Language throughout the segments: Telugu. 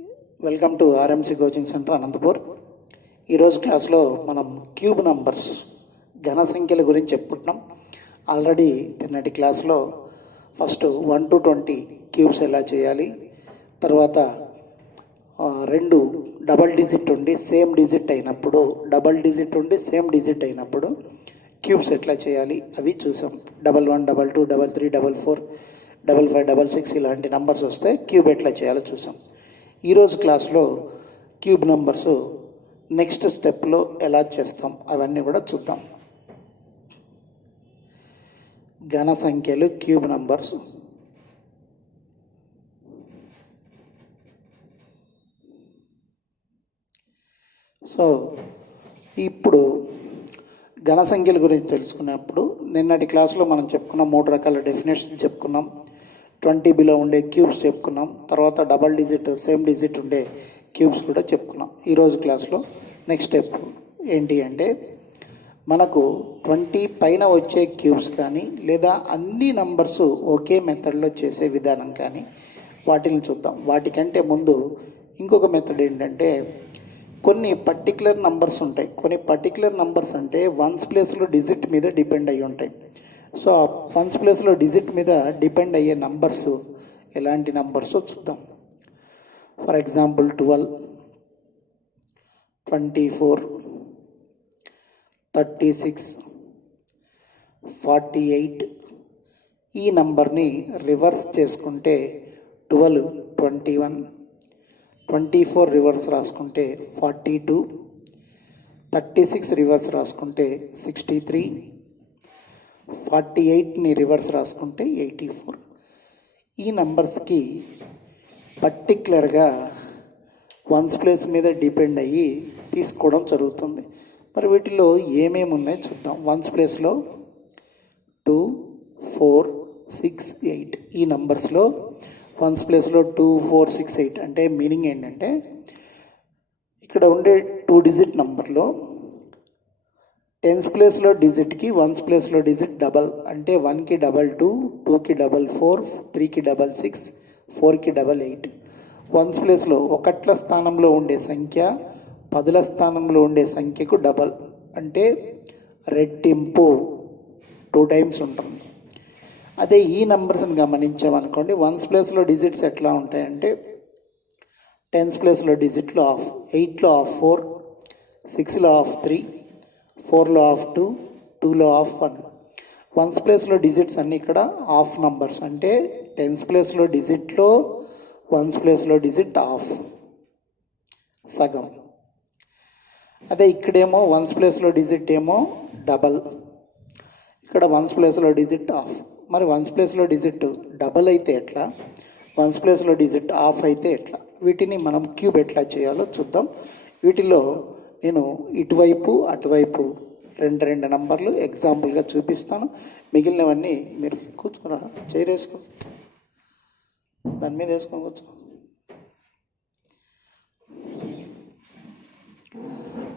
Welcome to RMC coaching centre Anantapur. ఈరోజు క్లాస్లో మనం క్యూబ్ నంబర్స్ ఘన సంఖ్యల గురించి చెప్పుకుంటున్నాం. ఆల్రెడీ నిన్నటి క్లాస్లో ఫస్ట్ 1 to 20 క్యూబ్స్ ఎలా చేయాలి, తర్వాత రెండు డబల్ డిజిట్ ఉండి సేమ్ డిజిట్ అయినప్పుడు క్యూబ్స్ ఎట్లా చేయాలి అవి చూసాం. 11, 22, 33, 44, 55, 66 ఇలాంటి నంబర్స్ వస్తే క్యూబ్ ఎట్లా చేయాలో చూసాం. ఈరోజు క్లాస్లో క్యూబ్ నంబర్స్ నెక్స్ట్ స్టెప్లో ఎలా చేస్తాం అవన్నీ కూడా చూద్దాం. ఘన సంఖ్యలు క్యూబ్ నంబర్స్. సో ఇప్పుడు ఘన సంఖ్యల గురించి తెలుసుకున్నప్పుడు నిన్నటి క్లాస్లో మనం చెప్పుకున్నాం, 3 రకాల డెఫినేషన్ చెప్పుకున్నాం. 20 బిలో ఉండే క్యూబ్స్ చెప్పుకున్నాం, తర్వాత డబల్ డిజిట్ సేమ్ డిజిట్ ఉండే క్యూబ్స్ కూడా చెప్పుకున్నాం. ఈరోజు క్లాస్లో నెక్స్ట్ స్టెప్ ఏంటి అంటే మనకు 20 పైన వచ్చే క్యూబ్స్ కానీ లేదా అన్ని నంబర్స్ ఒకే మెథడ్లో చేసే విధానం కానీ వాటిని చూద్దాం. వాటికంటే ముందు ఇంకొక మెథడ్ ఏంటంటే కొన్ని పర్టికులర్ నంబర్స్ ఉంటాయి. కొన్ని పర్టికులర్ నంబర్స్ అంటే వన్స్ ప్లేస్లో డిజిట్ మీద డిపెండ్ అయ్యి ఉంటాయి. సో ఆ వన్స్ ప్లేస్లో డిజిట్ మీద డిపెండ్ అయ్యే నంబర్స్ ఎలాంటి నంబర్స్ చూద్దాం. For example 12, 24, 36, 48. ఈ నంబర్ని రివర్స్ చేసుకుంటే 12, 21, 24 రివర్స్ రాసుకుంటే 42, 36 రివర్స్ రాసుకుంటే 63, 48ని రివర్స్ రాసుకుంటే 84. ఈ నంబర్స్కి పర్టిక్యులర్గా వన్స్ ప్లేస్ మీద డిపెండ్ అయ్యి తీసుకోవడం జరుగుతుంది. మరి వీటిలో ఏమేమి ఉన్నాయో చూద్దాం. వన్స్ ప్లేస్లో 2, 4, 6, 8. ఈ నంబర్స్లో వన్స్ ప్లేస్లో 2, 4, 6, 8 అంటే మీనింగ్ ఏంటంటే ఇక్కడ ఉండే 2 డిజిట్ నంబర్లో టెన్స్ ప్లేస్లో డిజిట్కి వన్స్ ప్లేస్లో డిజిట్ డబల్ అంటే 1కి 22, 2కి 44, 3కి 66, 4కి 88. వన్స్ ప్లేస్లో ఒకట్ల స్థానంలో ఉండే సంఖ్య 10ల స్థానంలో ఉండే సంఖ్యకు డబల్ అంటే రెట్టింపు 2 టైమ్స్ ఉంటుంది. అదే ఈ నంబర్స్ని గమనించామనుకోండి, వన్స్ ప్లేస్లో డిజిట్స్ ఎట్లా ఉంటాయంటే టెన్స్ ప్లేస్లో డిజిట్లో హాఫ్, 8లో హాఫ్ 4, 6లో హాఫ్ 3, 4లో హాఫ్ 2, 2లో హాఫ్ 1. వన్స్ ప్లేస్లో డిజిట్స్ అన్ని ఇక్కడ హాఫ్ నంబర్స్ అంటే టెన్స్ ప్లేస్లో డిజిట్లో వన్స్ ప్లేస్లో డిజిట్ హాఫ్, సగం. అదే ఇక్కడేమో వన్స్ ప్లేస్లో డిజిట్ ఏమో డబల్, ఇక్కడ వన్స్ ప్లేస్లో డిజిట్ హాఫ్. మరి వన్స్ ప్లేస్లో డిజిట్ డబల్ అయితే ఎట్లా, వన్స్ ప్లేస్లో డిజిట్ హాఫ్ అయితే ఎట్లా, వీటిని మనం క్యూబ్ ఎట్లా చేయాలో చూద్దాం. వీటిలో నేను ఇటువైపు అటువైపు రెండు నంబర్లు ఎగ్జాంపుల్గా చూపిస్తాను. మిగిలినవన్నీ మీరు కూర్చోరా, చైర్ వేసుకో, దాని మీద వేసుకొని కూర్చో.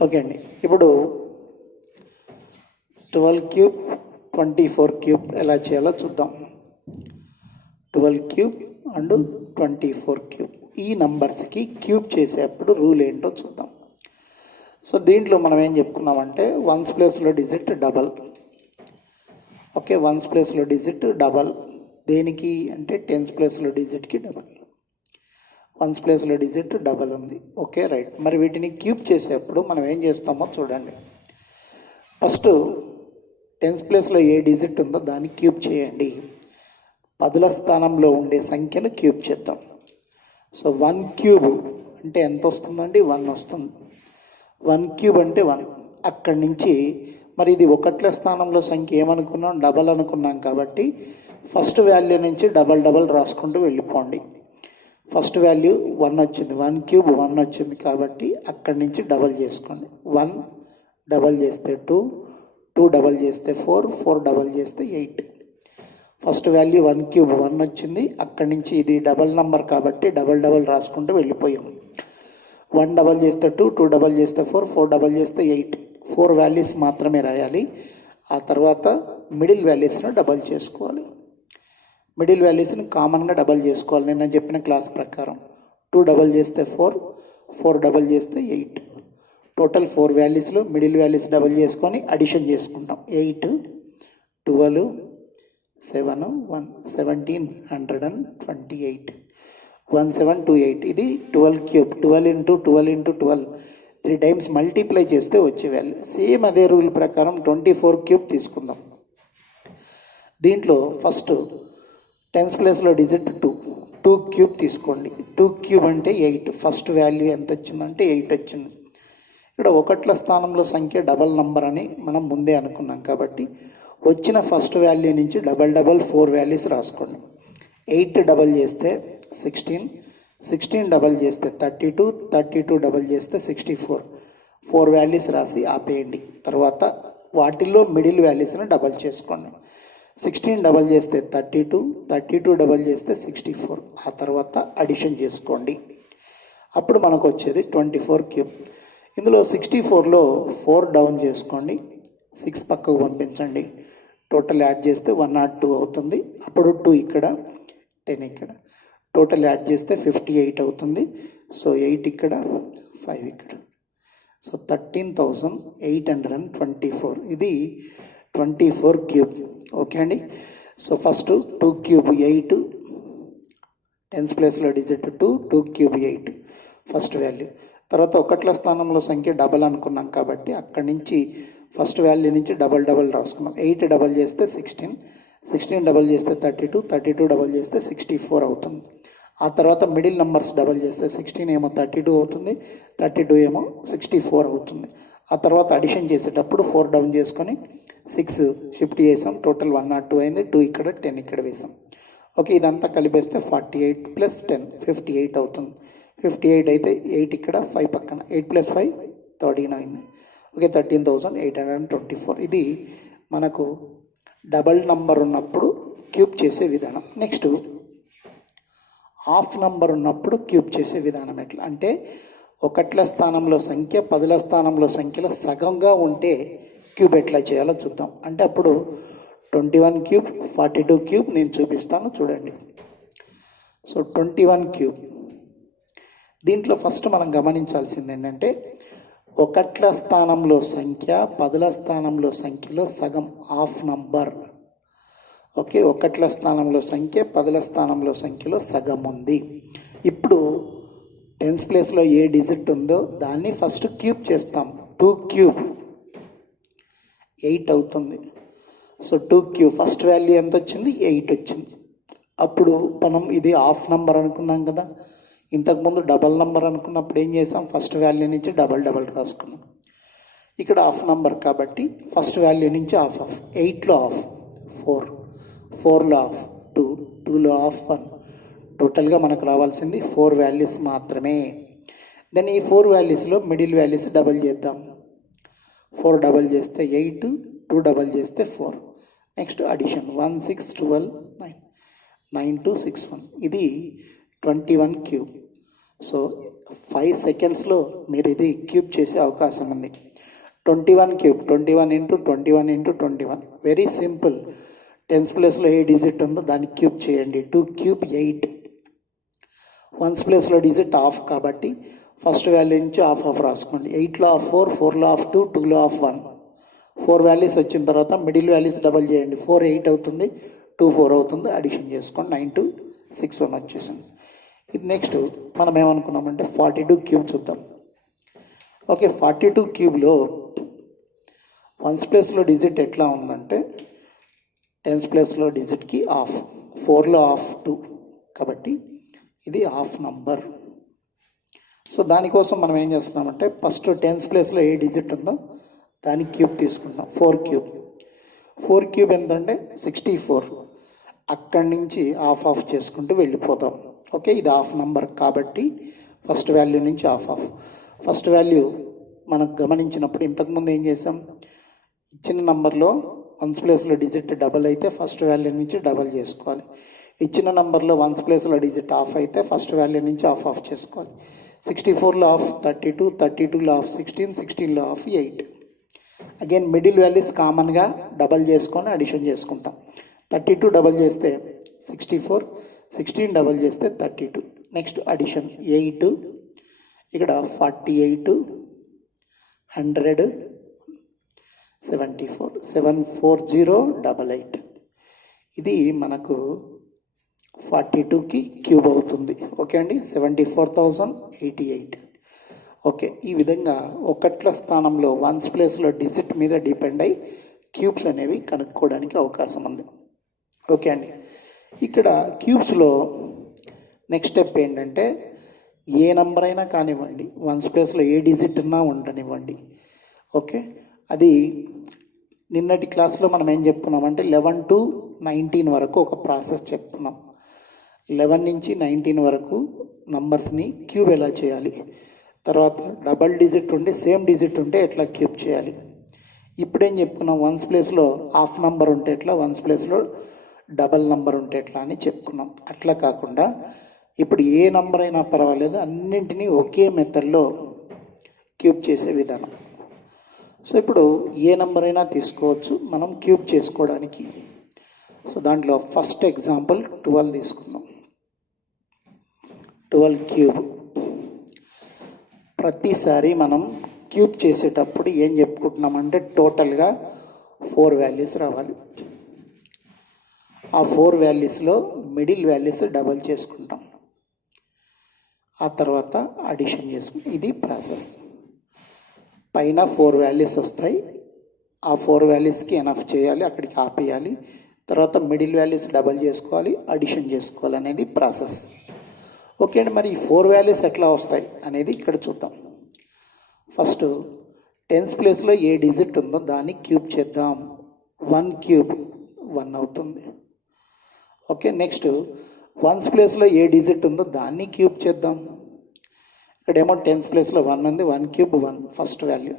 ఓకే అండి, ఇప్పుడు 12 క్యూబ్ 24 క్యూబ్ ఎలా చేయాలో చూద్దాం. 12 క్యూబ్ అండ్ 24 క్యూబ్ ఈ నంబర్స్కి క్యూబ్ చేసేటప్పుడు రూల్ ఏంటో చూద్దాం. సో దీంట్లో మనం ఏం చెప్పుకున్నామంటే వన్స్ ప్లేస్లో డిజిట్ డబల్. ఓకే, వన్స్ ప్లేస్లో డిజిట్ డబల్ దేనికి అంటే టెన్స్ ప్లేస్లో డిజిట్కి డబల్. వన్స్ ప్లేస్లో డిజిట్ డబల్ ఉంది. Okay right. మరి వీటిని క్యూబ్ చేసేటప్పుడు మనం ఏం చేస్తామో చూడండి. ఫస్ట్ టెన్స్ ప్లేస్లో ఏ డిజిట్ ఉందో దాన్ని క్యూబ్ చేయండి. 10ల స్థానంలో ఉండే సంఖ్యను క్యూబ్ చేద్దాం. సో 1 క్యూబ్ అంటే ఎంత వస్తుందండి? 1 వస్తుంది. 1 క్యూబ్ అంటే 1. అక్కడి నుంచి మరి ఇది ఒకట్ల స్థానంలో సంఖ్య ఏమనుకున్నాం? డబల్ అనుకున్నాం. కాబట్టి ఫస్ట్ వాల్యూ నుంచి డబల్ రాసుకుంటూ వెళ్ళిపోండి. ఫస్ట్ వాల్యూ 1 వచ్చింది, 1 క్యూబ్ 1 వచ్చింది కాబట్టి అక్కడి నుంచి డబల్ చేసుకోండి. 1 డబల్ చేస్తే 2, 2 డబల్ చేస్తే 4, 4 డబల్ చేస్తే 8. ఫస్ట్ వాల్యూ 1 క్యూబ్ 1 వచ్చింది. అక్కడి నుంచి ఇది డబల్ నంబర్ కాబట్టి డబల్ రాసుకుంటూ వెళ్ళిపోయాం. 1 డబల్ చేస్తే 2, 2 డబల్ చేస్తే 4, 4 డబల్ చేస్తే 8. 4 వాల్యూస్ మాత్రమే రాయాలి. ఆ తర్వాత మిడిల్ వాల్యూస్ను డబల్ చేసుకోవాలి. మిడిల్ వాల్యూస్ని కామన్గా డబల్ చేసుకోవాలి. నేను చెప్పిన క్లాస్ ప్రకారం 2 డబల్ చేస్తే 4, 4 డబల్ చేస్తే 8. టోటల్ 4 వాల్యూస్లో మిడిల్ వాల్యూస్ డబల్ చేసుకొని అడిషన్ చేసుకుంటాం. 8, 12, 7, 1, 1728, 1728. ఇది 12 cube. 12 into 12 into 12 3 times multiply చేస్తే వచ్చే వాల్యూ. సేమ్ అదే రూల్ ప్రకారం 24 క్యూబ్ తీసుకుందాం. దీంట్లో ఫస్ట్ టెన్స్ ప్లేస్లో డిజిట్ 2 క్యూబ్ తీసుకోండి. 2 క్యూబ్ అంటే 8. ఫస్ట్ వాల్యూ ఎంత వచ్చిందంటే 8 వచ్చింది. ఇక్కడ ఒకట్ల స్థానంలో సంఖ్య డబల్ నంబర్ అని మనం ముందే అనుకున్నాం కాబట్టి వచ్చిన ఫస్ట్ వాల్యూ నుంచి డబల్ 4 వాల్యూస్ రాసుకోండి. 8 డబల్ చేస్తే 16, 16 డబల్ చేస్తే 32, 32 డబల్ చేస్తే 64. 4 వాల్యూస్ రాసి ఆపేయండి. తర్వాత వాటిల్లో మిడిల్ వాల్యూస్ని డబల్ చేసుకోండి. 16 డబల్ చేస్తే 32, 32 డబల్ చేస్తే 64. ఆ తర్వాత అడిషన్ చేసుకోండి. అప్పుడు మనకు వచ్చేది 24 క్యూబ్. ఇందులో 64లో 4 డౌన్ చేసుకోండి, 6 పక్కకు పంపించండి. టోటల్ యాడ్ చేస్తే 102 అవుతుంది. అప్పుడు 2 ఇక్కడ, 10 ఇక్కడ. టోటల్ యాడ్ చేస్తే 58 అవుతుంది. సో 8 ఇక్కడ, 5 ఇక్కడ. సో 13,824. ఇది 24 క్యూబ్. ఓకే అండి. సో ఫస్ట్ 2 క్యూబ్ 8, టెన్స్ ప్లేస్లో డిజిట్ 2, 2 క్యూబ్ 8 ఫస్ట్ వాల్యూ. తర్వాత ఒకట్ల స్థానంలో సంఖ్య డబల్ అనుకున్నాం కాబట్టి అక్కడి నుంచి ఫస్ట్ వాల్యూ నుంచి డబల్ రాసుకున్నాం. 8 డబల్ చేస్తే 16, 16 డబల్ చేస్తే 32, 32 డబల్ చేస్తే 64 అవుతుంది. ఆ తర్వాత మిడిల్ నెంబర్స్ డబల్ చేస్తే 16 ఏమో 32 అవుతుంది, 32 ఏమో 64 అవుతుంది. ఆ తర్వాత అడిషన్ చేసేటప్పుడు 4 డౌన్ చేసుకొని 6 షిఫ్ట్ చేసాం. టోటల్ 102 అయింది. 2 ఇక్కడ, 10 ఇక్కడ వేసాం. ఓకే, ఇదంతా కలిపేస్తే 48 + 10 58 అవుతుంది. 58 అయితే 8 ఇక్కడ, 5 పక్కన. 8 + 5 13 అయింది. ఓకే, 13,824. ఇది మనకు డబల్ నంబర్ ఉన్నప్పుడు క్యూబ్ చేసే విధానం. నెక్స్ట్ హాఫ్ నంబర్ ఉన్నప్పుడు క్యూబ్ చేసే విధానం ఎట్లా అంటే ఒకట్ల స్థానంలో సంఖ్య 10ల స్థానంలో సంఖ్యలో సగంగా ఉంటే క్యూబ్ ఎట్లా చేయాలో చూద్దాం. అంటే అప్పుడు 21 క్యూబ్, 42 క్యూబ్ నేను చూపిస్తాను చూడండి. So 21 cube. దీంట్లో ఫస్ట్ మనం గమనించాల్సింది ఏంటంటే ఒకట్ల స్థానంలో సంఖ్య 10ల స్థానంలో సంఖ్యలో సగం, హాఫ్ నంబర్. ఓకే, ఒకట్ల స్థానంలో సంఖ్య 10ల స్థానంలో సంఖ్యలో సగం ఉంది. ఇప్పుడు టెన్స్ ప్లేస్లో ఏ డిజిట్ ఉందో దాన్ని ఫస్ట్ క్యూబ్ చేస్తాం. 2 క్యూబ్ 8 అవుతుంది. సో 2 క్యూబ్ ఫస్ట్ వాల్యూ ఎంత వచ్చింది? 8 వచ్చింది. అప్పుడు మనం ఇది హాఫ్ నంబర్ అనుకున్నాం కదా. ఇంతకుముందు డబల్ నంబర్ అనుకున్నప్పుడు ఏం చేసాం? ఫస్ట్ వాల్యూ నుంచి డబల్ రాసుకున్నాం. ఇక్కడ హాఫ్ నంబర్ కాబట్టి ఫస్ట్ వాల్యూ నుంచి హాఫ్. 8లో హాఫ్ 4, 4లో హాఫ్ 2, 2లో హాఫ్ 1. టోటల్గా మనకు రావాల్సింది 4 వాల్యూస్ మాత్రమే. దెన్ ఈ 4 వాల్యూస్లో మిడిల్ వాల్యూస్ డబల్ చేద్దాం. 4 డబల్ చేస్తే 8, 2 డబల్ చేస్తే 4. Next addition 1, 6, 12, 9, 9, 2, 6, 1. ఇది 21 క్యూబ్. సో 5 సెకండ్స్లో మీరు ఇది క్యూబ్ చేసే అవకాశం ఉంది. 21 cube 21 into 21 into 21. Very simple. Tens ప్లేస్లో ఏ డిజిట్ ఉందో దాన్ని క్యూబ్ చేయండి. 2 క్యూబ్ 8. వన్స్ ప్లేస్లో డిజిట్ హాఫ్ కాబట్టి ఫస్ట్ వాల్యూ నుంచి హాఫ్ రాసుకోండి. 8లో హాఫ్ 4, 4లో హాఫ్ 2, 2లో హాఫ్ 1. 4 వాల్యూస్ వచ్చిన తర్వాత మిడిల్ వాల్యూస్ డబల్ చేయండి. 4 8 అవుతుంది, 2 4 అవుతుంది. అడిషన్ చేసుకోండి. 9 2 6 1 వచ్చేసింది. ఇది నెక్స్ట్ మనం ఏమనుకున్నామంటే 42 క్యూబ్ చూద్దాం. ఓకే, 42 క్యూబ్లో వన్స్ ప్లేస్లో డిజిట్ ఎట్లా ఉందంటే టెన్స్ ప్లేస్లో డిజిట్కి హాఫ్, 4లో హాఫ్ 2 కాబట్టి ఇది హాఫ్ నంబర్. సో దానికోసం మనం ఏం చేస్తున్నామంటే ఫస్ట్ టెన్స్ ప్లేస్లో ఏ డిజిట్ ఉందో దాని క్యూబ్ తీసుకుంటాం. 4 క్యూబ్. 4 క్యూబ్ ఎంతంటే 64. అక్కడి నుంచి హాఫ్ చేసుకుంటూ వెళ్ళిపోతాం. ఓకే, ఇది హాఫ్ నంబర్ కాబట్టి ఫస్ట్ వాల్యూ నుంచి హాఫ్. ఫస్ట్ వాల్యూ మనకు గమనించినప్పుడు ఇంతకుముందు ఏం చేసాం? ఇచ్చిన నంబర్లో వన్స్ ప్లేస్లో డిజిట్ డబల్ అయితే ఫస్ట్ వాల్యూ నుంచి డబల్ చేసుకోవాలి. ఇచ్చిన నంబర్లో వన్స్ ప్లేస్లో డిజిట్ హాఫ్ అయితే ఫస్ట్ వాల్యూ నుంచి హాఫ్ చేసుకోవాలి. 64లో హాఫ్ 32, 32లో హాఫ్ 16, 16లో హాఫ్ 8. అగైన్ మిడిల్ వాల్యూస్ కామన్గా డబల్ చేసుకొని అడిషన్ చేసుకుంటాం. 32 డబల్ చేస్తే 64, 16 డబల్ చేస్తే 32. నెక్స్ట్ అడిషన్ 8, ఇక్కడ 48, 100, 74, 74088. ఇది మనకు 42కి క్యూబ్ అవుతుంది. ఓకే అండి, 74,088. ఓకే, ఈ విధంగా ఒకట్ల స్థానంలో వన్స్ ప్లేస్లో డిజిట్ మీద డిపెండ్ అయ్యి క్యూబ్స్ అనేవి కనుక్కోవడానికి అవకాశం ఉంది. ఓకే అండి, ఇక్కడ క్యూబ్స్లో నెక్స్ట్ స్టెప్ ఏంటంటే ఏ నంబర్ అయినా కానివ్వండి, వన్స్ ప్లేస్లో ఏ డిజిట్ ఉన్నా ఉండనివ్వండి. ఓకే, అది నిన్నటి క్లాస్లో మనం ఏం చెప్పుకున్నామంటే 11 to 19 వరకు ఒక ప్రాసెస్ చెప్పుకున్నాం. 11 నుంచి 19 వరకు నంబర్స్ని క్యూబ్ ఎలా చేయాలి, తర్వాత డబల్ డిజిట్ ఉంటే సేమ్ డిజిట్ ఉంటే ఎట్లా క్యూబ్ చేయాలి. ఇప్పుడేం చెప్పుకున్నాం, వన్స్ ప్లేస్లో హాఫ్ నంబర్ ఉంటే ఎట్లా, వన్స్ ప్లేస్లో డబల్ నంబర్ ఉంటే ఎట్లా అని చెప్పుకున్నాం. అట్లా కాకుండా ఇప్పుడు ఏ నంబర్ అయినా పర్వాలేదు, అన్నింటినీ ఒకే మెథడ్లో క్యూబ్ చేసే విధానం. సో ఇప్పుడు ఏ నంబర్ అయినా తీసుకోవచ్చు మనం క్యూబ్ చేసుకోవడానికి. సో దాంట్లో ఫస్ట్ ఎగ్జాంపుల్ 12 తీసుకుందాం. 12 క్యూబ్. ప్రతిసారి మనం క్యూబ్ చేసేటప్పుడు ఏం చెప్పుకుంటున్నామంటే టోటల్గా 4 వాల్యూస్ రావాలి. ఆ 4 వాల్యూస్లో మిడిల్ వాల్యూస్ డబల్ చేసుకుంటాం, ఆ తర్వాత అడిషన్ చేసుకుంటాం. ఇది ప్రాసెస్. పైన 4 వాల్యూస్ వస్తాయి, ఆ 4 వాల్యూస్కి ఎనఫ్ చేయాలి, అక్కడికి ఆపేయాలి, తర్వాత మిడిల్ వాల్యూస్ డబల్ చేసుకోవాలి, అడిషన్ చేసుకోవాలి అనేది ప్రాసెస్. ఓకే అండి, మరి ఈ 4 వాల్యూస్ ఎట్లా వస్తాయి అనేది ఇక్కడ చూద్దాం. ఫస్ట్ 10th ప్లేస్లో ఏ డిజిట్ ఉందో దాన్ని క్యూబ్ చేద్దాం. 1 క్యూబ్ 1 అవుతుంది. ఓకే, నెక్స్ట్ వన్స్ ప్లేస్లో ఏ డిజిట్ ఉందో దాన్ని క్యూబ్ చేద్దాం. ఇక్కడేమో 10th ప్లేస్లో 1 ఉంది, 1 క్యూబ్ 1 ఫస్ట్ వాల్యూ.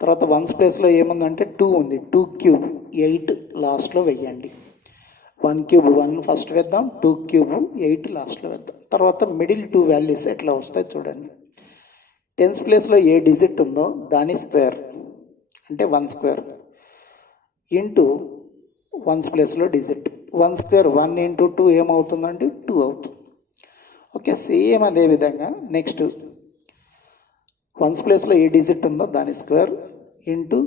తర్వాత వన్స్ ప్లేస్లో ఏముందంటే 2 ఉంది, 2 క్యూబ్ 8 లాస్ట్లో వెయ్యండి. 1 క్యూబ్ 1 ఫస్ట్ వేద్దాం, 2 క్యూబ్ 8 లాస్ట్లో వేద్దాం. తర్వాత మిడిల్ 2 వాల్యూస్ ఎట్లా వస్తాయి చూడండి. 10th ప్లేస్లో ఏ డిజిట్ ఉందో దాని స్క్వేర్ అంటే 1 స్క్వేర్ ఇంటూ వన్స్ ప్లేస్లో డిజిట్. 1 స్క్వేర్ 1 ఇంటూ 2 ఏమవుతుందంటే 2 అవుతుంది. ఓకే, సేమ్ అదే విధంగా నెక్స్ట్ వన్స్ ప్లేస్లో ఏ డిజిట్ ఉందో దాని స్క్వేర్ ఇంటూ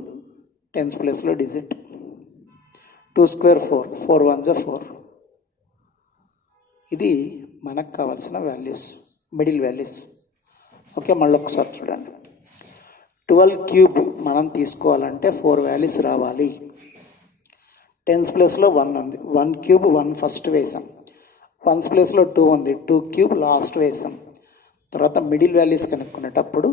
10th ప్లేస్లో డిజిట్. 2 స్క్వేర్ 4, 4 1 4. ఇది మనకు కావాల్సిన వాల్యూస్, మిడిల్ వాల్యూస్. ఓకే, మళ్ళీ ఒకసారి చూడండి. 12 క్యూబ్ మనం తీసుకోవాలంటే 4 వాల్యూస్ రావాలి. 10th ప్లేస్లో 1 ఉంది, 1 క్యూబ్ 1 ఫస్ట్ వేసాం. వన్స్ ప్లేస్లో 2 ఉంది, 2 క్యూబ్ లాస్ట్ వేసాం. తర్వాత మిడిల్ వాల్యూస్ కనుక్కునేటప్పుడు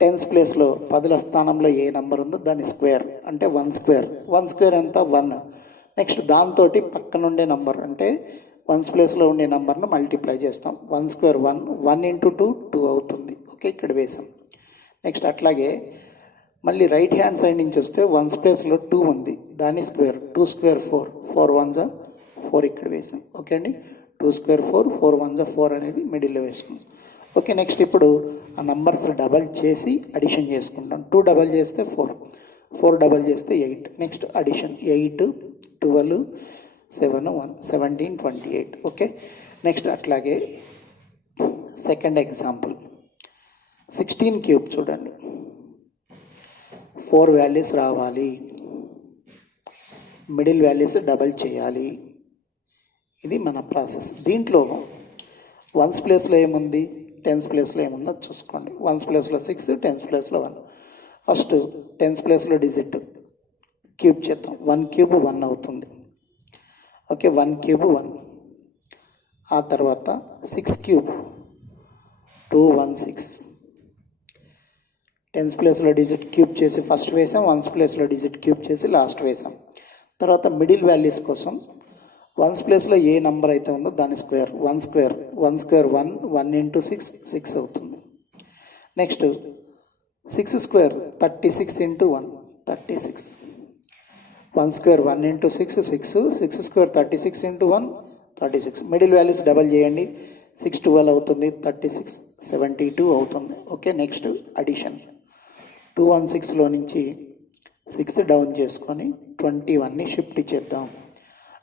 10th ప్లేస్లో 10ల స్థానంలో ఏ నెంబర్ ఉందో దాని స్క్వేర్ అంటే 1 స్క్వేర్. 1 స్క్వేర్ ఎంత 1. నెక్స్ట్ దాంతో పక్కన ఉండే నెంబర్ అంటే వన్స్ ప్లేస్లో ఉండే నెంబర్ను మల్టిప్లై చేస్తాం. 1 స్క్వేర్ 1, 1 ఇంటూ 2 2 అవుతుంది. ఓకే, ఇక్కడ వేసాం. నెక్స్ట్ అట్లాగే మళ్ళీ రైట్ హ్యాండ్ సైడ్ నుంచి వస్తే వన్స్ ప్లేస్లో 2 ఉంది, దాని స్క్వేర్ 2 స్క్వేర్ 4, 4 1 4 ఇక్కడ వేసాం. ఓకే అండి, 2 స్క్వేర్ 4, 4 1 4 అనేది మిడిల్లో వేసుకుందాం. ఓకే, నెక్స్ట్ ఇప్పుడు ఆ నంబర్స్ డబల్ చేసి అడిషన్ చేసుకుంటాం. 2 డబల్ చేస్తే 4, 4 డబల్ చేస్తే 8. Next addition 8, 12, 7 1 17 28. ఓకే, నెక్స్ట్ అట్లాగే సెకండ్ ఎగ్జాంపుల్ 16 క్యూబ్ చూడండి. 4 వాల్యూస్ రావాలి, మిడిల్ వాల్యూస్ డబల్ చేయాలి. ఇది మన ప్రాసెస్. దీంట్లో వన్స్ ప్లేస్లో ఏముంది, 10th ప్లేస్లో ఏముందో చూసుకోండి. వన్స్ ప్లేస్లో 6, 10th ప్లేస్లో 1. ఫస్ట్ 10th ప్లేస్లో డిజిట్ క్యూబ్ చేద్దాం. 1 క్యూబ్ 1 అవుతుంది. Okay, 1 cube 1. ఆ తర్వాత 6 క్యూబ్ 216. 10th ప్లేస్లో డిజిట్ క్యూబ్ చేసి ఫస్ట్ వేసాం, వన్స్ ప్లేస్లో డిజిట్ క్యూబ్ చేసి లాస్ట్ వేసాం. తర్వాత మిడిల్ వాల్యూస్ కోసం వన్స్ ప్లేస్లో ఏ నెంబర్ అయితే ఉందో దాని స్క్వేర్ 1 స్క్వేర్ 1 స్క్వేర్ 1, 1 ఇంటూ 6 6 అవుతుంది. Next 6 square 36 into 1 36. 1 square 1 into 6 6, 6 square 36 into 1 36. Middle values double చేయండి, 6 12 అవుతుంది, 36 72 అవుతుంది. ఓకే, నెక్స్ట్ అడిషన్ 216లో నుంచి 6 డౌన్ చేసుకొని 21ని షిఫ్ట్ చేద్దాం.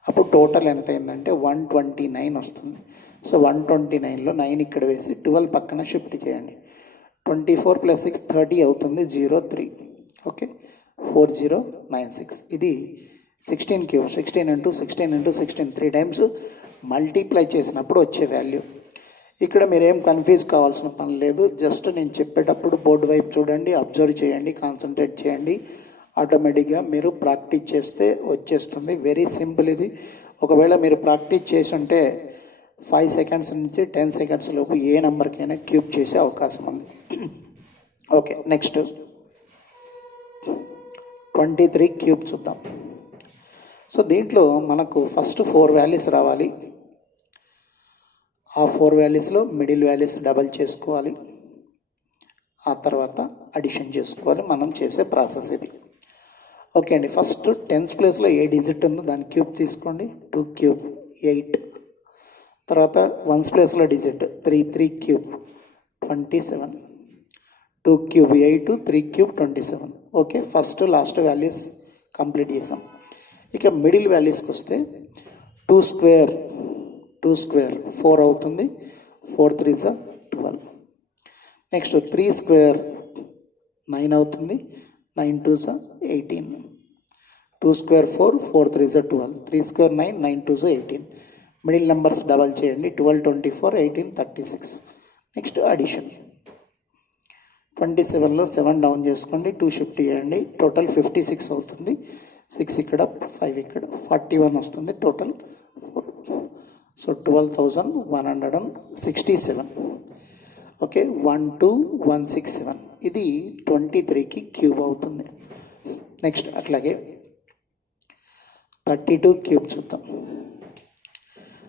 అప్పుడు టోటల్ ఎంత అయిందంటే 129 వస్తుంది. సో 129లో 9 ఇక్కడ వేసి 12 పక్కన షిఫ్ట్ చేయండి. 24 + 6 30 అవుతుంది, 03. ఓకే, 4096. ఇది 16 క్యూబ్. 16 × 16 × 16 3 టైమ్స్ మల్టిప్లై చేసినప్పుడు వచ్చే వాల్యూ. ఇక్కడ మీరేం కన్ఫ్యూజ్ కావాల్సిన పని లేదు. జస్ట్ నేను చెప్పేటప్పుడు బోర్డు వైపు చూడండి, అబ్జర్వ్ చేయండి, కాన్సన్ట్రేట్ చేయండి. ఆటోమేటిక్గా మీరు ప్రాక్టీస్ చేస్తే వచ్చేస్తుంది. వెరీ సింపుల్ ఇది. ఒకవేళ మీరు ప్రాక్టీస్ చేసి ఉంటే 5 సెకండ్స్ నుంచి 10 సెకండ్స్ లోపు ఏ నెంబర్కైనా క్యూబ్ చేసే అవకాశం ఉంది. ఓకే, నెక్స్ట్ 23 క్యూబ్ చూద్దాం. సో దీంట్లో మనకు ఫస్ట్ 4 వాల్యూస్ రావాలి. ఆ 4 వాల్యూస్లో మిడిల్ వాల్యూస్ డబల్ చేసుకోవాలి. ఆ తర్వాత అడిషన్ చేసుకోవాలి. మనం చేసే ప్రాసెస్ ఇది. ఓకే అండి, ఫస్ట్ 10th ప్లేస్లో ఏ డిజిట్ ఉందో దాని క్యూబ్ తీసుకోండి. 2 క్యూబ్ 8. తర్వాత 1st ప్లేస్లో digit 3 cube 27. 2 cube 8, 3 cube 27. Okay, first last values complete చేసాం. ఇక మిడిల్ వాల్యూస్కి వస్తే 2 స్క్వేర్ 4 అవుతుంది. 4 3 12. నెక్స్ట్ 3 స్క్వేర్ 9 అవుతుంది. 9 2 18. 2 square 4, 4 3 12. 3 square 9, 9 2 18. Middle numbers double చేయండి. 12 24, 18 36. Next addition. 27లో 7 డౌన్ చేసుకోండి, 2 షిఫ్ట్ చేయండి. టోటల్ 56 అవుతుంది. 6 ఇక్కడ, 5 ఇక్కడ, 41 వస్తుంది టోటల్. సో 12,167. ఓకే, 12167. ఇది 23కి క్యూబ్ అవుతుంది. నెక్స్ట్ అట్లాగే 32 క్యూబ్ చూద్దాం.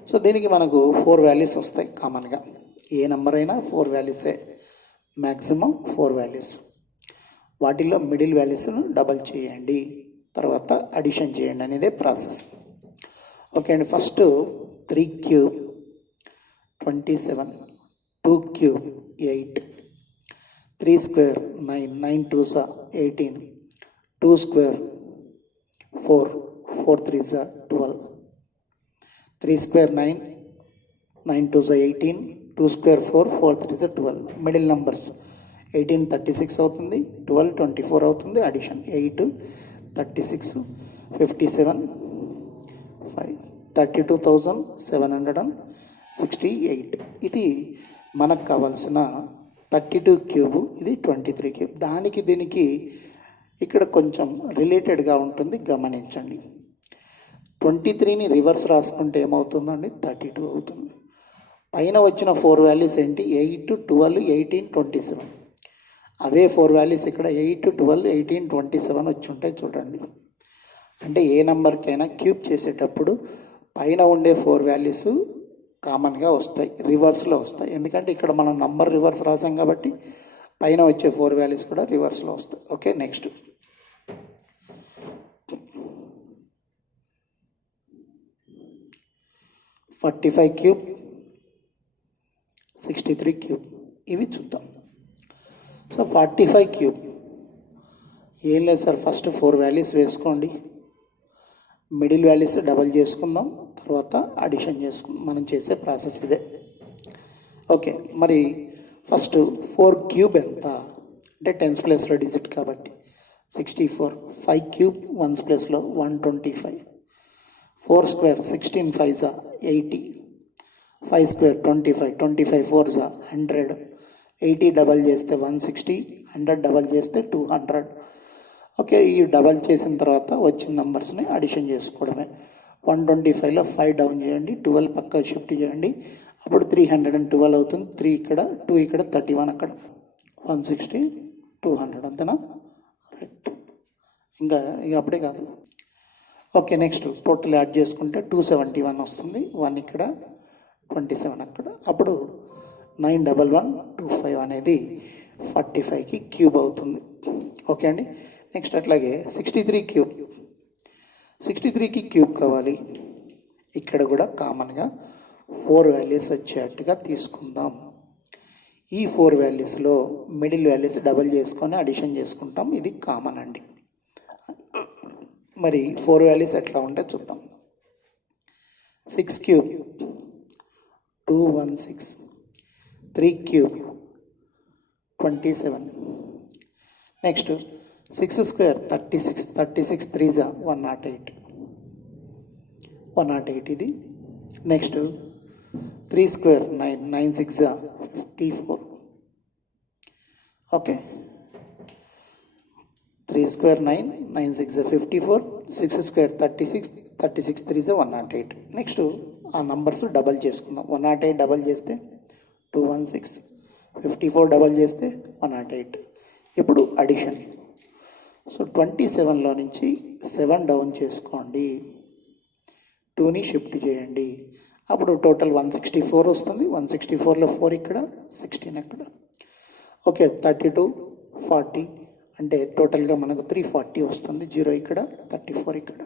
సో దీనికి మనకు 4 వాల్యూస్ వస్తాయి కామన్గా. ఏ నెంబర్ అయినా 4 వాల్యూసే, మ్యాక్సిమం 4 వాల్యూస్. వాటిల్లో మిడిల్ వాల్యూస్ను డబల్ చేయండి, తర్వాత అడిషన్ చేయండి అనేదే ప్రాసెస్. ఓకే అండి, first 3 cube 27. 2 cube 8. 3 square 9, 9 2 18. 2 square 4, 4 3 12. 3 square 9, 9 2 18. 2 square 4, 4 3 12. Middle numbers 18 36 అవుతుంది. 12 24 అవుతుంది. అడిషన్ 8 36 57 5 32,768. ఇది మనకు కావాల్సిన 32 క్యూబ్. ఇది 23 క్యూబ్. దానికి దీనికి ఇక్కడ కొంచెం రిలేటెడ్గా ఉంటుంది, గమనించండి. 23ని రివర్స్ రాసుకుంటే ఏమవుతుందండి? 32 అవుతుంది. పైన వచ్చిన 4 వాల్యూస్ ఏంటి? 8 12 18 27. అవే 4 వాల్యూస్ ఇక్కడ 8 12 18 27 వచ్చి ఉంటాయి చూడండి. అంటే ఏ నెంబర్కైనా క్యూబ్ చేసేటప్పుడు పైన ఉండే 4 వాల్యూస్ కామన్గా వస్తాయి, రివర్స్లో వస్తాయి. ఎందుకంటే ఇక్కడ మనం నంబర్ రివర్స్ రాసాం కాబట్టి పైన వచ్చే 4 వాల్యూస్ కూడా రివర్స్లో వస్తాయి. Okay, next 45 cube 63 cube. ఇవి చూద్దాం. సో 45 క్యూబ్ ఏం లేదు సార్, ఫస్ట్ 4 వాల్యూస్ వేసుకోండి, మిడిల్ వాల్యూస్ డబల్ చేసుకుందాం, తర్వాత అడిషన్ చేసుకుందాం. మనం చేసే ప్రాసెస్ ఇదే. ఓకే, మరి ఫస్ట్ 4 క్యూబ్ ఎంత అంటే 10th ప్లేస్లో డిజిట్ కాబట్టి 64. 5 క్యూబ్ 1st ప్లేస్లో 125. 4 స్క్వేర్ 16 5 80. 5 స్క్వేర్ 25. 25 4 100. 80 డబల్ చేస్తే 160. 100 డబల్ చేస్తే 200. ఓకే, ఈ డబల్ చేసిన తర్వాత వచ్చిన నెంబర్స్ని అడిషన్ చేసుకోవడమే. 125లో 5 డౌన్ చేయండి, 12 పక్క షిఫ్ట్ చేయండి, అప్పుడు 312 అవుతుంది. 3 ఇక్కడ, 2 ఇక్కడ, 31 అక్కడ, 160 200. అంతేనా? రైట్, ఇంకా అప్పుడే కాదు. ఓకే, నెక్స్ట్ టోటల్ యాడ్ చేసుకుంటే 271 వస్తుంది. 1 ఇక్కడ, 27 అక్కడ, అప్పుడు 91125 అనేది 45కి క్యూబ్ అవుతుంది. ఓకే అండి, నెక్స్ట్ అట్లాగే 63 క్యూబ్. 63కి క్యూబ్ కావాలి. ఇక్కడ కూడా కామన్గా 4 వాల్యూస్ వచ్చేట్టుగా తీసుకుందాం. ఈ 4 వాల్యూస్లో మిడిల్ వాల్యూస్ డబల్ చేసుకొని అడిషన్ చేసుకుంటాం. ఇది కామన్ అండి. మరి 4 వాల్యూస్ ఎట్లా ఉంటే చూద్దాం. 6 cube 216. 3 cube 27. Next 6 square 36. 36 3s 108. 108 ఇది. Next 3 square 9. 9 6 54. Okay. 3 square 9. 9 6 54. 6 square 36. 36 3s 108. Next ఆ నంబర్స్ డబల్ చేసుకుందాం. 108 డబల్ చేస్తే 216. 54 డబల్ చేస్తే 108. ఇప్పుడు అడిషన్. సో 27లో నుంచి 7 డౌన్ చేసుకోండి, 2ని షిఫ్ట్ చేయండి. అప్పుడు టోటల్ 164 వస్తుంది. 164లో 4 ఇక్కడ, 16 అక్కడ. ఓకే, 32 40 అంటే టోటల్గా మనకు 340 వస్తుంది. 0 ఇక్కడ, 34 ఇక్కడ.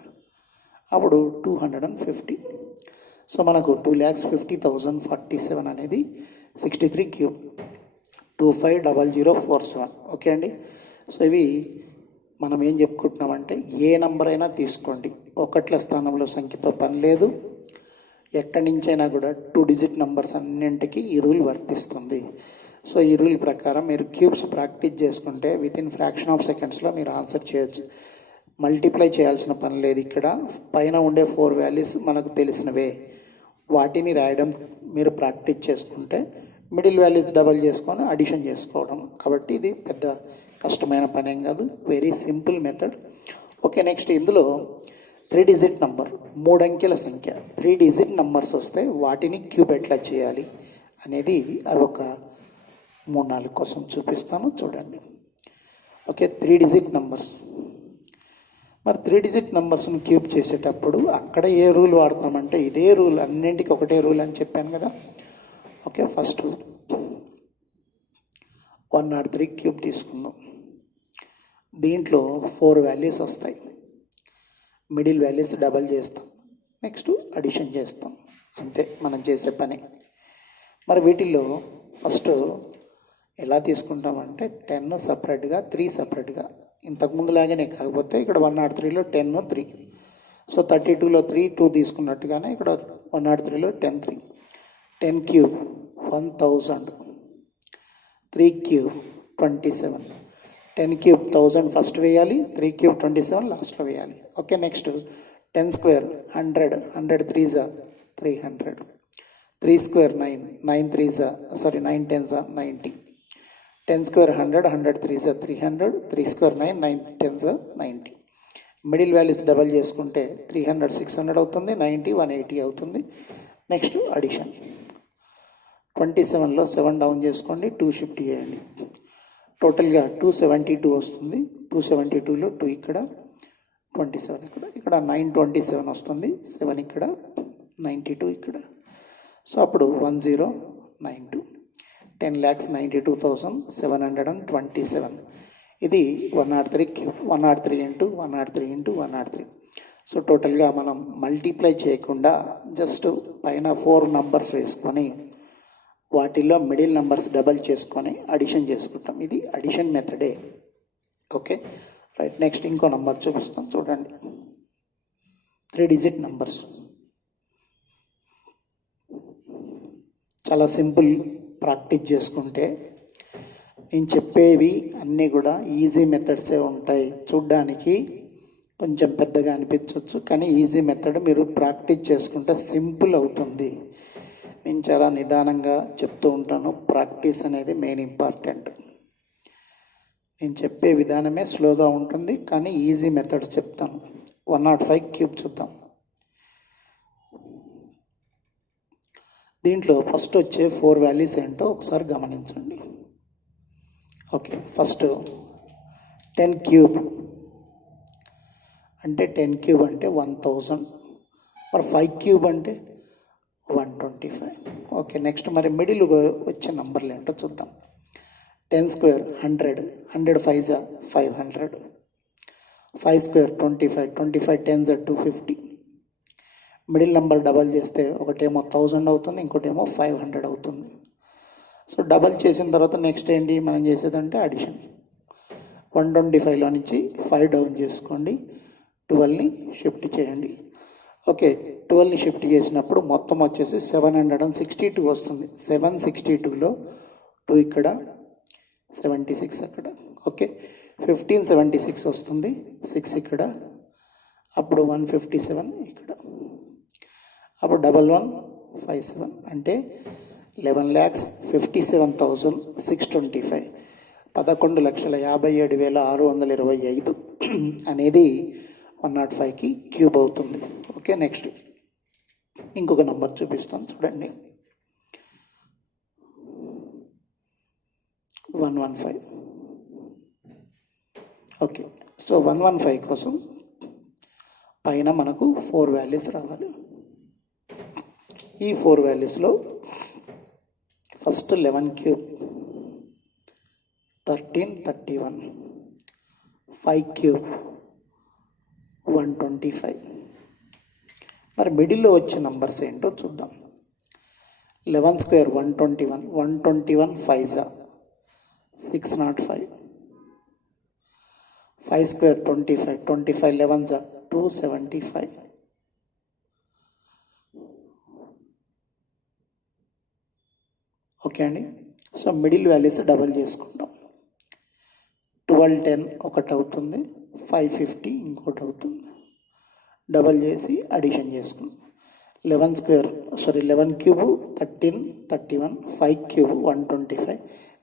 అప్పుడు 250. సో మనకు 2,50,047 అనేది 63 క్యూబ్ 250047. ఓకే అండి. సో ఇవి మనం ఏం చెప్పుకుంటున్నామంటే ఏ నంబర్ అయినా తీసుకోండి, ఒకట్ల స్థానంలో సంఖ్యతో పని లేదు. ఎక్కడి నుంచైనా కూడా 2 డిజిట్ నంబర్స్ అన్నింటికి ఈ రూల్ వర్తిస్తుంది. సో ఈ రూల్ ప్రకారం మీరు క్యూబ్స్ ప్రాక్టీస్ చేసుకుంటే వితిన్ ఫ్రాక్షన్ ఆఫ్ సెకండ్స్లో మీరు ఆన్సర్ చేయొచ్చు. మల్టిప్లై చేయాల్సిన పని లేదు. ఇక్కడ పైన ఉండే 4 వాల్యూస్ మనకు తెలిసినవే, వాటిని రాయడం మీరు ప్రాక్టీస్ చేసుకుంటే మిడిల్ వాల్యూస్ డబల్ చేసుకొని అడిషన్ చేసుకోవడం. కాబట్టి ఇది పెద్ద కష్టమైన పని ఏం కాదు, very simple method. Okay, next ఇందులో 3 డిజిట్ నంబర్, 3 అంకెల సంఖ్య 3 డిజిట్ నంబర్స్ వస్తే వాటిని క్యూబ్ ఎట్లా చేయాలి అనేది అవి ఒక 3-4 కోసం చూపిస్తాను, చూడండి. Okay, 3 digit numbers. మరి 3 డిజిట్ నంబర్స్ని క్యూబ్ చేసేటప్పుడు అక్కడ ఏ రూల్ వాడతామంటే ఇదే రూల్, అన్నింటికి ఒకటే రూల్ అని చెప్పాను కదా. ఓకే, ఫస్ట్ 103 క్యూబ్ తీసుకుందాం. దీంట్లో 4 వాల్యూస్ వస్తాయి. మిడిల్ వాల్యూస్ డబల్ చేస్తాం, నెక్స్ట్ అడిషన్ చేస్తాం. అంతే మనం చేసే పని. మరి వీటిల్లో ఫస్ట్ ఎలా తీసుకుంటామంటే 10 సపరేట్గా, 3 సపరేట్గా, ఇంతకుముందు లాగానే, కాకపోతే ఇక్కడ 103లో 10 3. సో 32లో 3 2 తీసుకున్నట్టుగానే ఇక్కడ 103లో 10 3. 10 క్యూబ్ 1000. 3 క్యూబ్ 27. 10 క్యూబ్ 1000 ఫస్ట్ వేయాలి, 3 క్యూబ్ 27 లాస్ట్లో వేయాలి. Okay, next 10 square 100. 100 3s 300. 3 square 9. 9 10s 90. 10 square 100. 100 3s 300. 3 square 9. 9 10s 90. Middle values double చేసుకుంటే 300 600 అవుతుంది, 90 180 అవుతుంది. Next addition. 27లో 7 డౌన్ చేసుకోండి, 2 షిఫ్ట్ చేయండి. టోటల్గా 272 వస్తుంది. 272లో 2 ఇక్కడ, 27 ఇక్కడ, ఇక్కడ 927 వస్తుంది. 7 ఇక్కడ, 92 ఇక్కడ. సో అప్పుడు 1092. 10,92,727. ఇది 103 క్యూబ్. 103 into 103 into 103. సో టోటల్గా మనం మల్టిప్లై చేయకుండా జస్ట్ పైన 4 నంబర్స్ వేసుకొని వాటిల్లో మిడిల్ నంబర్స్ డబల్ చేసుకొని అడిషన్ చేసుకుంటాం. ఇది అడిషన్ మెథడే. Okay, right. నెక్స్ట్ ఇంకో నంబర్ చూపిస్తాం, చూడండి. 3 డిజిట్ నంబర్స్ చాలా సింపుల్. ప్రాక్టీస్ చేసుకుంటే నేను చెప్పేవి అన్నీ కూడా ఈజీ మెథడ్సే ఉంటాయి. చూడ్డానికి కొంచెం పెద్దగా అనిపించవచ్చు, కానీ ఈజీ మెథడ్. మీరు ప్రాక్టీస్ చేసుకుంటే సింపుల్ అవుతుంది. నేను చాలా నిదానంగా చెప్తూ ఉంటాను. ప్రాక్టీస్ అనేది మెయిన్ ఇంపార్టెంట్. నేను చెప్పే విధానమే స్లోగా ఉంటుంది, కానీ ఈజీ మెథడ్ చెప్తాను. 105 క్యూబ్ చూద్దాం. దీంట్లో ఫస్ట్ వచ్చే 4 వాల్యూస్ ఏంటో ఒకసారి గమనించండి. ఓకే, ఫస్ట్ 10 క్యూబ్ అంటే 10 క్యూబ్ అంటే 1000. మరి 5 క్యూబ్ అంటే 125. ఓకే, నెక్స్ట్ మరి మిడిల్ వచ్చే నంబర్లు ఏంటో చూద్దాం. 10 square 100. 100 5s 500. 5 square 25. 25 10s 250. Middle number double చేస్తే ఒకటేమో 1000 అవుతుంది, ఇంకోటేమో 500 అవుతుంది. సో డబల్ చేసిన తర్వాత నెక్స్ట్ ఏంటి మనం చేసేదంటే అడిషన్. 125లో నుంచి 5 డౌన్ చేసుకోండి, 12ని షిఫ్ట్ చేయండి. ఓకే 12ని షిఫ్ట్ చేసినప్పుడు మొత్తం వచ్చేసి 762 వస్తుంది. 762లో 2 ఇక్కడ 76 అక్కడ. ఓకే 1576 వస్తుంది, 6 ఇక్కడ, అప్పుడు 157 ఇక్కడ, అప్పుడు 1157 అంటే 11,57,625 11,57,625 అనేది 105కి క్యూబ్ అవుతుంది. ఓకే నెక్స్ట్ ఇంకొక నంబర్ చూపిస్తాను చూడండి. 115. ఓకే సో 115 కోసం పైన మనకు 4 వాల్యూస్ రావాలి. ఈ 4 వాల్యూస్లో ఫస్ట్ 11 క్యూబ్ 1331, 5 క్యూబ్ 125. మరి మిడిల్లో వచ్చే నంబర్స్ ఏంటో చూద్దాం. 11 స్క్వేర్ 121, 121 5 605, 5 స్క్వేర్ 25, 25 11 275. ఓకే అండి. సో మిడిల్ వాల్యూస్ డబల్ చేసుకుంటాం. 1210 ఒకటి అవుతుంది, 550 ఇంకోటి అవుతుంది. డబల్ చేసి అడిషన్ చేసుకుంటాం. 11 cube 1331, 5 cube 125,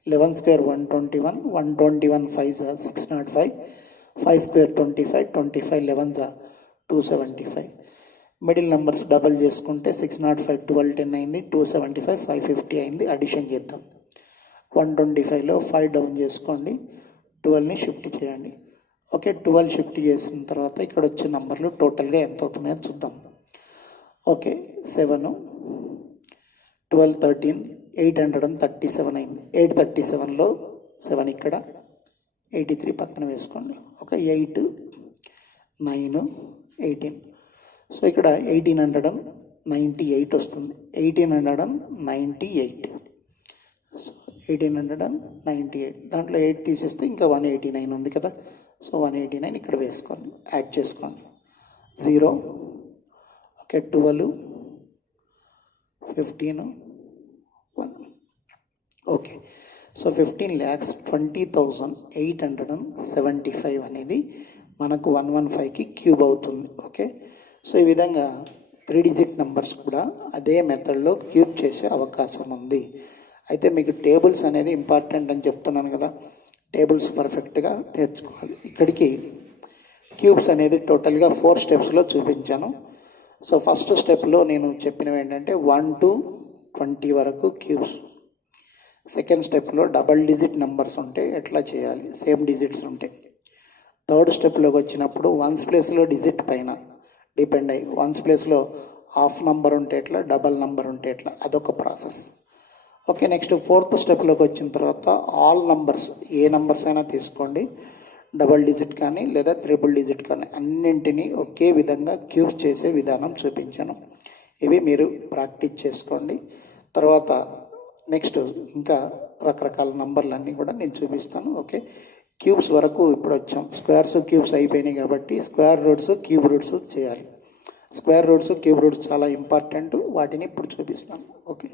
11 square 121, 121 5 605, 5 square 25, 25 11 275. Middle numbers double చేసుకుంటే 605 1210 అయింది, 275 550 అయింది. అడిషన్ చేద్దాం. 125లో 5 డౌన్ చేసుకోండి, 12ని షిఫ్ట్ చేయండి. ఓకే 12 షిఫ్ట్ చేసిన తర్వాత ఇక్కడ వచ్చే నంబర్లు టోటల్గా ఎంత అవుతున్నాయో చూద్దాం. ఓకే 7 12 13 837 అయింది. 837లో 7 ఇక్కడ, 83 పక్కన వేసుకోండి. ఒక 8 9 18. సో ఇక్కడ 1898 వస్తుంది. 1898. సో 1898 దాంట్లో 8 తీసేస్తే ఇంకా 189 ఉంది కదా. సో 189 ఇక్కడ వేసుకోండి, యాడ్ చేసుకోండి. 0 ఓకే 12 15 1. ఓకే సో 15,20,875 అనేది మనకు 115కి క్యూబ్ అవుతుంది. ఓకే సో ఈ విధంగా 3 డిజిట్ నెంబర్స్ కూడా అదే మెథడ్లో క్యూబ్ చేసే అవకాశం ఉంది. అయితే మీకు టేబుల్స్ అనేది ఇంపార్టెంట్ అని చెప్తున్నాను కదా, టేబుల్స్ పర్ఫెక్ట్గా నేర్చుకోవాలి. ఇక్కడికి క్యూబ్స్ అనేది టోటల్గా 4 స్టెప్స్లో చూపించాను. సో ఫస్ట్ స్టెప్లో నేను చెప్పినవి ఏంటంటే 1 to 20 వరకు క్యూబ్స్. సెకండ్ స్టెప్లో డబల్ డిజిట్ నెంబర్స్ ఉంటే ఎట్లా చేయాలి, సేమ్ డిజిట్స్ ఉంటాయి. థర్డ్ స్టెప్లోకి వచ్చినప్పుడు వన్స్ ప్లేస్లో డిజిట్ పైన డిపెండ్ అయ్యి వన్స్ ప్లేస్లో హాఫ్ నంబర్ ఉంటే ఎట్లా, డబల్ నంబర్ ఉంటే ఎట్లా, అదొక ప్రాసెస్. ఓకే నెక్స్ట్ ఫోర్త్ స్టెప్లోకి వచ్చిన తర్వాత ఆల్ నంబర్స్, ఏ నంబర్స్ అయినా తీసుకోండి, డబల్ డిజిట్ కానీ లేదా త్రిబుల్ డిజిట్ కానీ అన్నింటినీ ఒకే విధంగా క్యూబ్స్ చేసే విధానం చూపించాను. ఇవి మీరు ప్రాక్టీస్ చేసుకోండి. తర్వాత నెక్స్ట్ ఇంకా రకరకాల నంబర్లన్నీ కూడా నేను చూపిస్తాను. ఓకే క్యూబ్స్ వరకు ఇప్పుడు వచ్చాం. స్క్వేర్స్ క్యూబ్స్ అయిపోయినాయి కాబట్టి స్క్వేర్ రూట్స్ క్యూబ్ రూట్స్ చేయాలి. స్క్వేర్ రూట్స్ క్యూబ్ రూట్స్ చాలా ఇంపార్టెంట్, వాటిని ఇప్పుడు చూపిస్తాను. ఓకే.